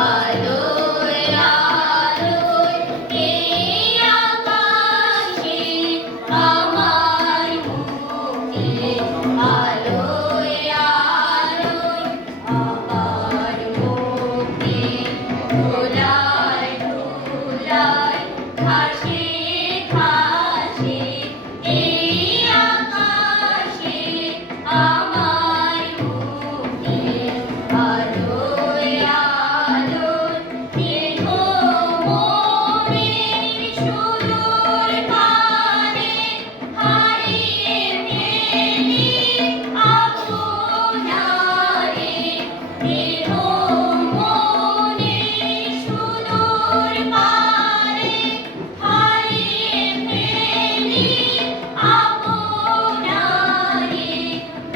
my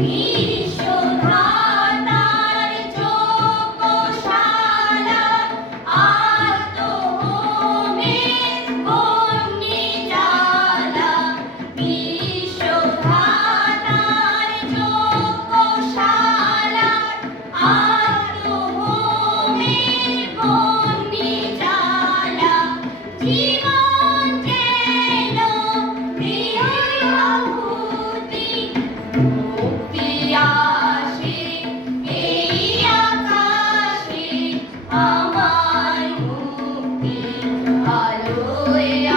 Yeah. Holy